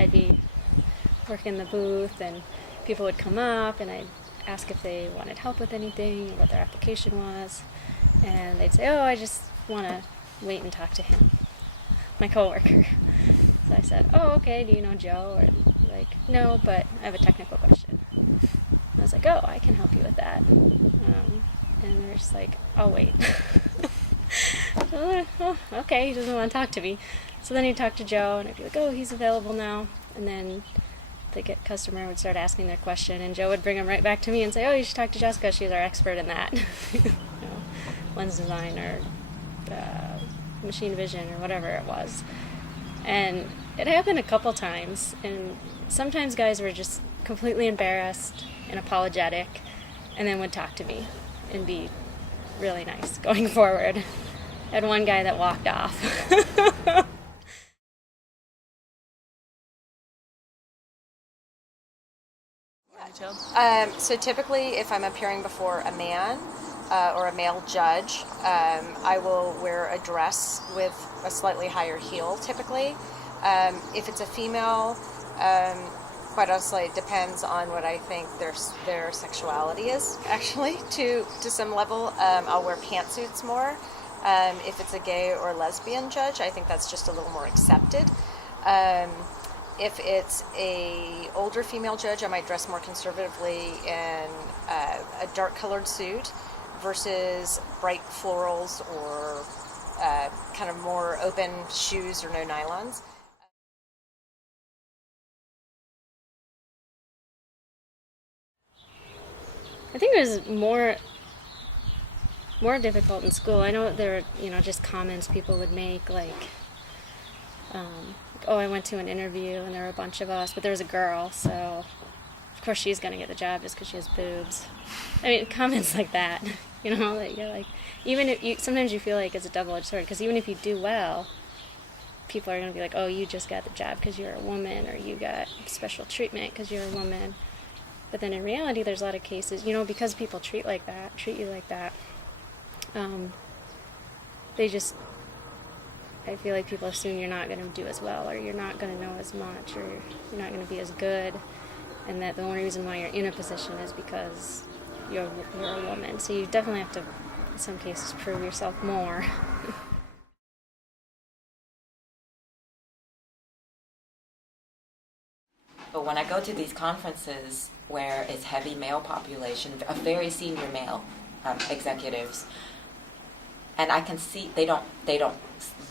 I'd be working the booth, and people would come up, and I'd ask if they wanted help with anything, or what their application was, and they'd say, "Oh, I just want to wait and talk to him, my coworker." So I said, "Oh, okay. Do you know Joe?" Or like, "No, but I have a technical question." And I was like, "Oh, I can help you with that." And they're just like, "I'll wait." Oh, okay, he doesn't want to talk to me. So then he'd talk to Joe, and I'd be like, "Oh, he's available now." And then the customer would start asking their question, and Joe would bring them right back to me and say, "Oh, you should talk to Jessica. She's our expert in that." Lens design or machine vision or whatever it was. And it happened a couple times, and sometimes guys were just completely embarrassed and apologetic, and then would talk to me and be really nice going forward. I had one guy that walked off. So typically, if I'm appearing before a man or a male judge, I will wear a dress with a slightly higher heel, typically. If it's a female, quite honestly, it depends on what I think their sexuality is, actually, to some level. I'll wear pantsuits more. If it's a gay or lesbian judge, I think that's just a little more accepted. If it's a older female judge, I might dress more conservatively in a dark colored suit versus bright florals or kind of more open shoes or no nylons. I think it was more difficult in school. I know there were, just comments people would make like, "Oh, I went to an interview and there were a bunch of us, but there was a girl, so of course she's gonna get the job just because she has boobs." I mean, comments like that, that you're like, even if sometimes you feel like it's a double-edged sword, because even if you do well, people are gonna be like, "Oh, you just got the job because you're a woman, or you got special treatment because you're a woman." But then in reality, there's a lot of cases, because people treat you like that, they just, I feel like people assume you're not going to do as well, or you're not going to know as much, or you're not going to be as good, and that the only reason why you're in a position is because you're a woman. So you definitely have to, in some cases, prove yourself more. But when I go to these conferences where it's heavy male population, a very senior male executives, and I can see they don't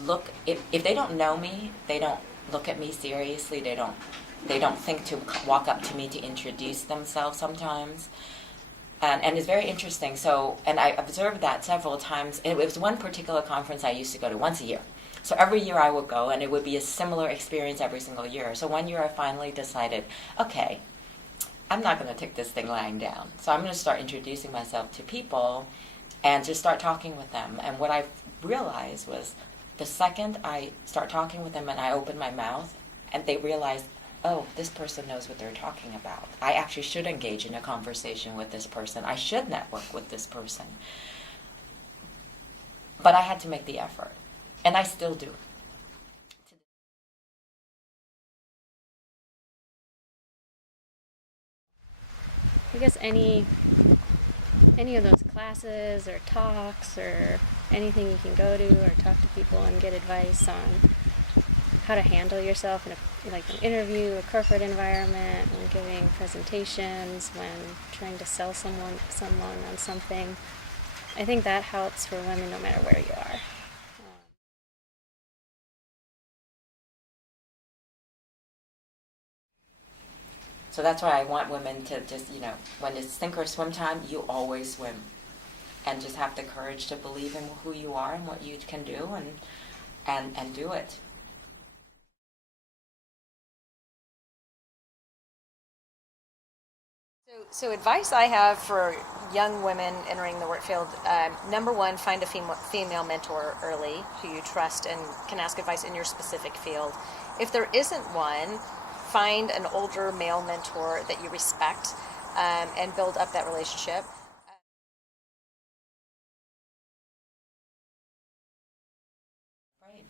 look, if they don't know me, they don't look at me seriously. They don't think to walk up to me to introduce themselves sometimes. And it's very interesting. So, and I observed that several times. It was one particular conference I used to go to once a year. So every year I would go, and it would be a similar experience every single year. So one year I finally decided, okay, I'm not going to take this thing lying down. So I'm going to start introducing myself to people and just start talking with them. And what I realized was the second I start talking with them and I open my mouth, and they realize, oh, this person knows what they're talking about. I actually should engage in a conversation with this person. I should network with this person. But I had to make the effort, and I still do. I guess any of those classes or talks or anything you can go to or talk to people and get advice on how to handle yourself in like an interview, a corporate environment, when giving presentations, when trying to sell someone on something. I think that helps for women no matter where you are. So that's why I want women to just, when it's sink or swim time, you always swim. And just have the courage to believe in who you are and what you can do, and do it. So advice I have for young women entering the work field, number one, find a female mentor early who you trust and can ask advice in your specific field. If there isn't one, find an older male mentor that you respect and build up that relationship. Right.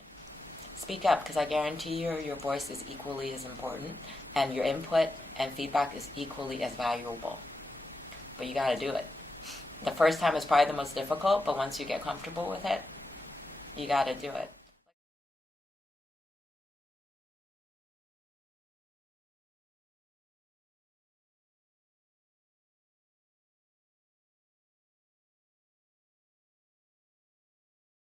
speak up, because I guarantee you your voice is equally as important, and your input and feedback is equally as valuable. But you got to do it. The first time is probably the most difficult, but once you get comfortable with it, you got to do it.